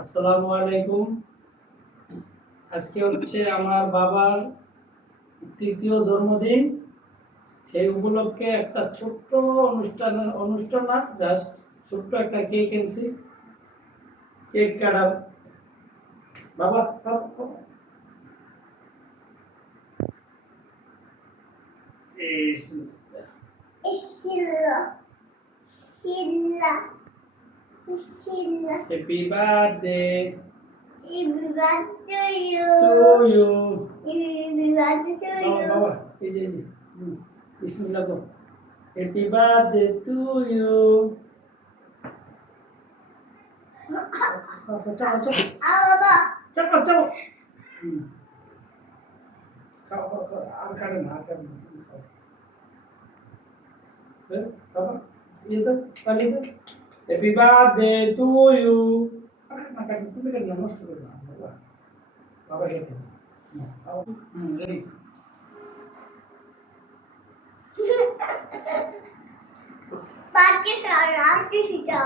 আসসালামু আলাইকুম। আজকে হচ্ছে আমার বাবার তৃতীয় জন্মদিন। সেই উপলক্ষে একটা ছোট্ট অনুষ্ঠান না, জাস্ট ছোট্ট একটা কেক এনেছি। কেক কাটার বাবা বাবা, বাবা। বিসমিল্লাহ। Bismillah. Bismillah. Bismillah. Happy birthday Happy birthday to you. To you. Happy birthday to বাবা you. বাবা, এই যে বিসমিল্লাহ গো। Happy birthday to you. চাপো চাপো Baba. চাপো চাপো। খাও খাও খাও, আর কাটে না, আর কাটে না, তুমি খাও। বাবা ये तो पानी तो हैप्पी बर्थडे टू यू। अरे ना काट, তুমি কেন নষ্ট করবে না বাবা। বাবা খেতে খাও। Ready. Pakai sarang di situ.